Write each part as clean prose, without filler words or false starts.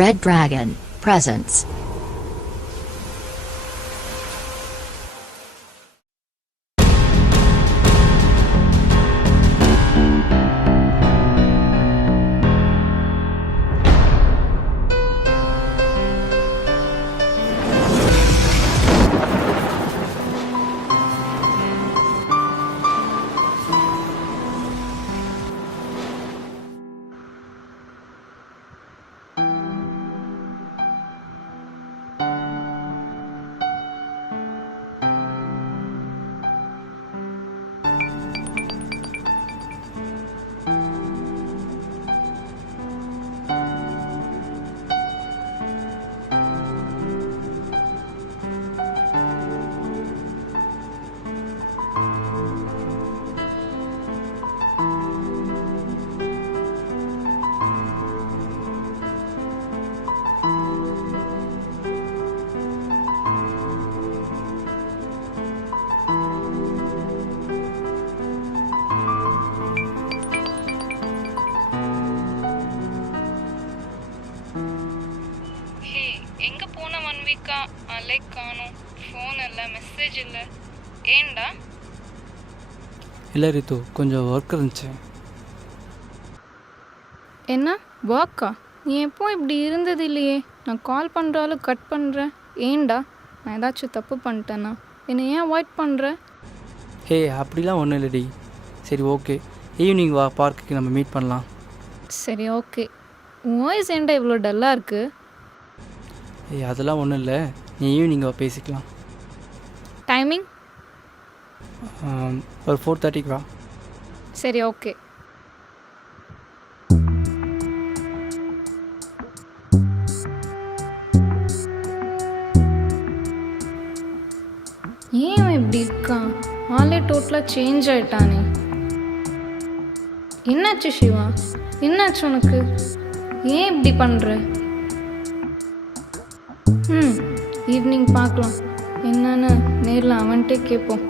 Red Dragon presents. எங்கே போன 1 வீக்கா அலைக் காணும், ஃபோன் இல்லை, மெசேஜ் இல்லை, ஏன்டா? இல்லை ரித்து, கொஞ்சம் ஒர்க் இருந்துச்சு. என்ன ஒர்க்கா? நீ எப்போ இப்படி இருந்தது இல்லையே. நான் கால் பண்ணுறாலும் கட் பண்ணுறேன், ஏன்டா? நான் ஏதாச்சும் தப்பு பண்ணிட்டேன்னா? என்னை ஏன் அவாய்ட் பண்ணுற? ஹே, அப்படிலாம் ஒன்றும் இல்லைடி. சரி, ஓகே, ஈவினிங் வா, பார்க்குக்கு நம்ம மீட் பண்ணலாம். சரி, ஓகே. உன் வாய்ஸ் ஏன்டா இவ்வளோ டல்லாக இருக்குது? ஏய், அதெல்லாம் ஒன்றும் இல்லை, நீ ஈவினிங் வா, பேசிக்கலாம். டைமிங் ஒரு 4:30க்கு வா. சரி, ஓகே. ஏன் அவன் இப்படி இருக்கான்? ஆளே டோட்டலாக சேஞ்ச் ஆகிட்டானே. என்னாச்சு சிவா? என்னாச்சு உனக்கு? ஏன் இப்படி பண்ணுற? ஈவினிங் பார்க்கலாம், என்னன்னு நேரில் அவன்கிட்டே கேட்போம்.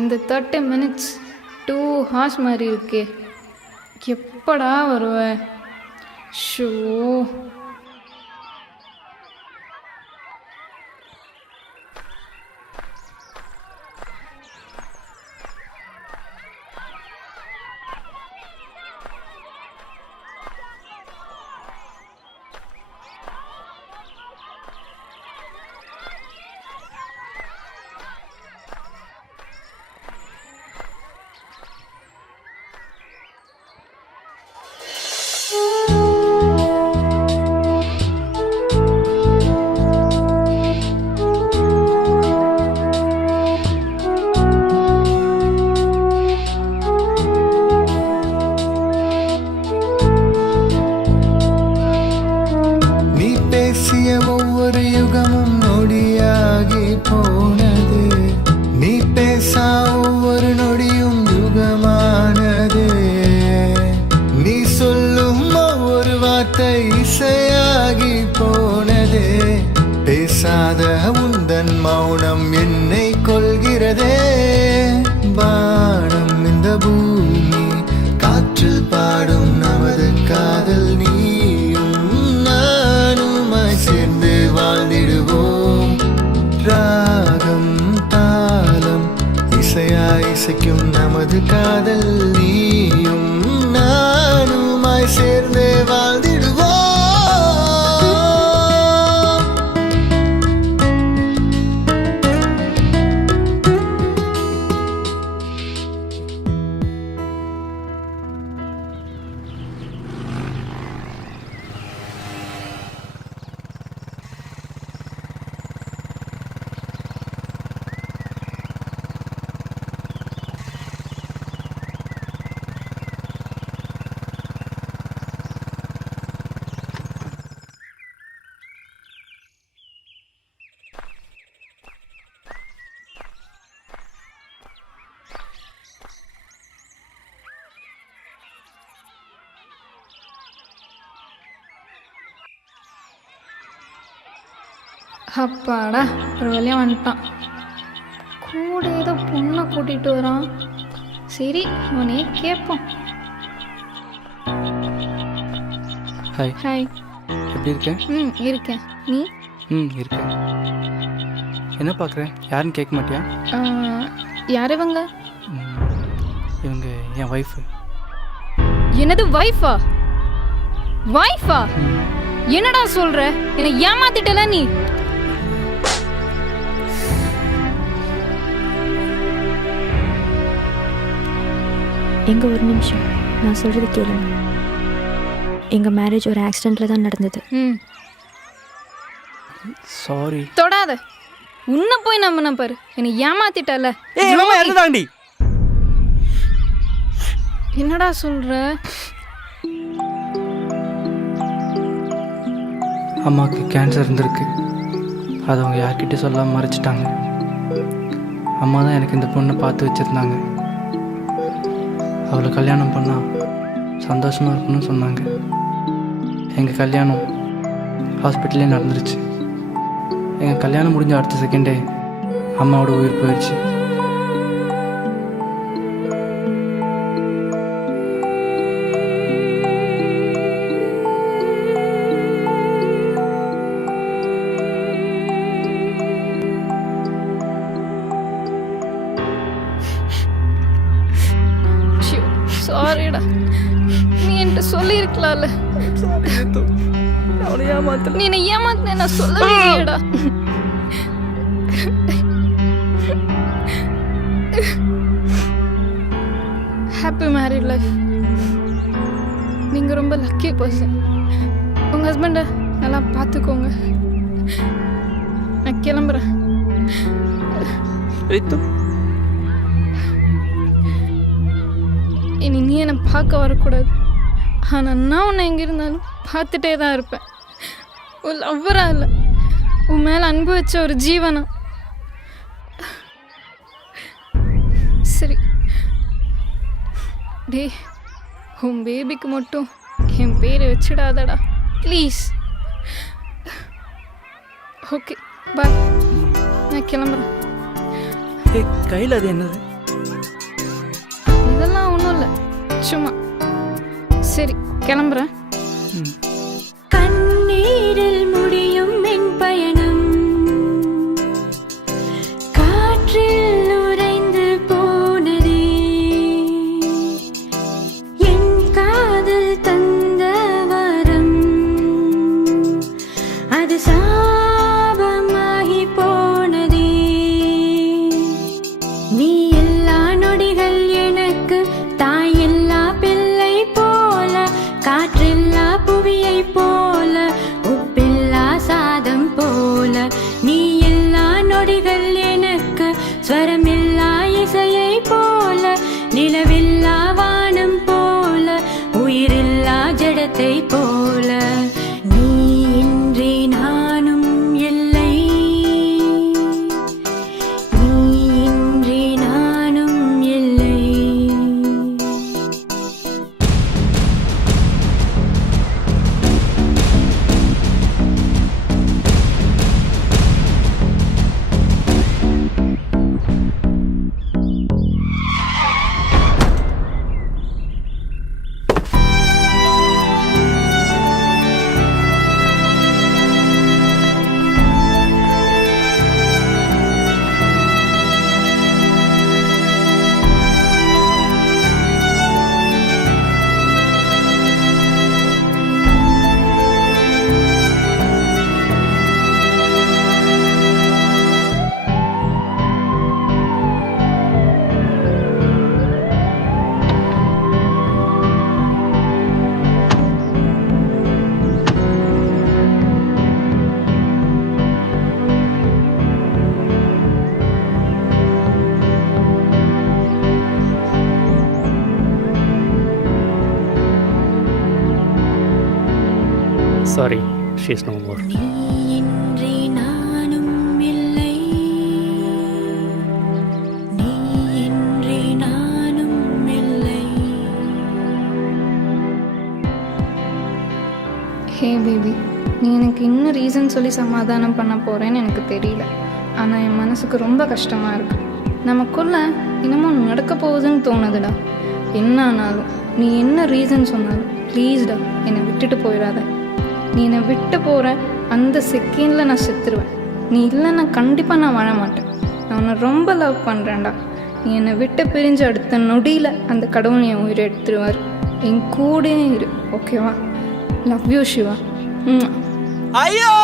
இந்த 30 minutes 2 hours மாதிரி இருக்கே, எப்படா வருவேன்? ஷோ, ஒவ்வொரு யுகமும் நொடியாகி போனது. நீ பேசா ஒவ்வொரு நொடியும் யுகமானது. நீ சொல்லும் ஒவ்வொரு வார்த்தை இசையாகி போனது. பேசாத உந்தன் மௌனம் என்னை கொள்கிறதே. வானம் இந்த பூமி காற்றில் பாடும் நமது காதல். நீயும் நானுமாய் சேர்ந்து வாழ்ந்திடுவோம். ராகம் தாளம் இசையாய் இசைக்கும் நமது காதல். நீயும் நானுமாய் சேர்ந்து வாழ்ந்திடுவோம். அப்பாடா ஒரு வழியாக வந்துட்டான். கூட ஏதோ பொண்ணை கூட்டிகிட்டு வரான். சரி அவனே கேட்போம். Hi, hi. எப்படி இருக்கேன்? இருக்கேன். நீ? இருக்கேன். என்ன பார்க்குறேன்? யாருன்னு கேட்க மாட்டியா? யார் இவங்க? இவங்க என் ஒய்ஃபு. என்னது வைஃபா? வைஃபா? என்னடா சொல்ற? என்னை ஏமாத்திட்டல நீ. எங்க ஒரு நிமிஷம், நான் சொல்றது கேளுங்க. எங்க மேரேஜ் ஒரு ஆக்சிடென்ட்ல தான் நடந்தது. சாரி. தொடாத. உன்னை போய் நம்பின பாரு, என்னை ஏமாத்திட்டல. இறந்துதாண்டி. என்னடா சொல்ற? அம்மாவுக்கு கேன்சர் இருந்திருக்கு. அதை அவங்க யார்கிட்ட சொல்லாமல் மறைச்சிட்டாங்க. அம்மா தான் எனக்கு இந்த பொண்ணை பார்த்து வச்சுருந்தாங்க. அவளை கல்யாணம் பண்ணால் சந்தோஷமாக இருக்கணும்னு சொன்னாங்க. எங்கள் கல்யாணம் ஹாஸ்பிட்டல்லே நடந்துருச்சு. எங்கள் கல்யாணம் முடிஞ்ச அடுத்த செகண்டே அம்மாவோட உயிர் போயிடுச்சு. சாரிடா, நீ என்கிட்ட சொல்லியிருக்கலாம்ல. நீ என்னை ஏமாத்தின நான் சொல்லலையேடா. Happy married life. நீங்கள் ரொம்ப லக்கி பர்சன். உங்கள் ஹஸ்பண்டை நல்லா பார்த்துக்கோங்க. நான் கிளம்புறேன். இனி நீ என்னை பார்க்க வரக்கூடாது. ஆனால் நான் உன்னை எங்கே இருந்தாலும் பார்த்துட்டே தான் இருப்பேன். ஒரு லவ்வராக இல்லை, உன் மேலே அன்பு வச்ச ஒரு ஜீவனம். சரி டே, உன் பேபிக்கு மட்டும் என் பேரை வச்சிடாதடா ப்ளீஸ். ஓகே பாய், நான் கிளம்புறேன். கையில் அது என்னது? இதெல்லாம் ஒன்றும் இல்லை, சும்மா. சரி கிளம்புறேன். கண்ணீரில் முடியும் என் பயணம், காற்றில் உறைந்து போனதே என் காதல் தந்த வரம், அது சாபமாகி போனதே. நீ எல்லா நொடிகள் எனக்கு தாய் எல்லா பிள்ளை போல, காற்றில்லா புவியை போல, உப்பில்லா சாதம் போல. நீ எல்லா நொடிகள் எனக்கு ஸ்வரமில்லா இசையை போல, நிலவில்லா வானம் போல, உயிரில்லா ஜடத்தை போல. நீ இன்றி நானும் இல்லை, நீ இன்றி நானும் இல்லை. Sorry, she's no more. நீ இன்றி நானும் இல்லை, நீ இன்றி நானும் இல்லை. ஹே பேபி, நீ எனக்கு இன்னும் ரீசன் சொல்லி சமாதானம் பண்ண போகிறேன்னு எனக்கு தெரியல. ஆனால் என் மனசுக்கு ரொம்ப கஷ்டமாக இருக்கு. நமக்குள்ள இன்னமும் நடக்க போகுதுன்னு தோணுதுடா. என்ன ஆனாலும் நீ என்ன ரீசன் சொன்னாலும் ப்ளீஸ்டா என்னை விட்டுட்டு போயிடாத. நீ என்னை விட்டு போகிற அந்த செகண்டில் நான் செத்துருவேன். நீ இல்லைன்னா கண்டிப்பாக நான் வாழ மாட்டேன். நான் உன்னை ரொம்ப லவ் பண்ணுறேன்டா. நீ என்னை விட்டு பிரிஞ்சு அடுத்த நொடியில் அந்த கடவுள் என் உயிரை எடுத்துருவார். என் கூடயே இரு, ஓகேவா? Love you Shiva. ஐயோ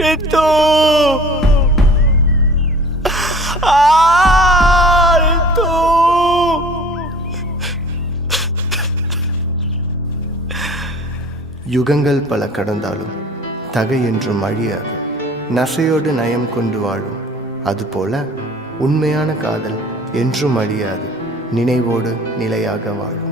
ரித்து ரித்து யுகங்கள் பல கடந்தாலும் தகை என்றும் அழியாது. நசையோடு நயம் கொண்டு வாழும். அதுபோல உண்மையான காதல் என்றும் அழியாது. நினைவோடு நிலையாக வாழும்.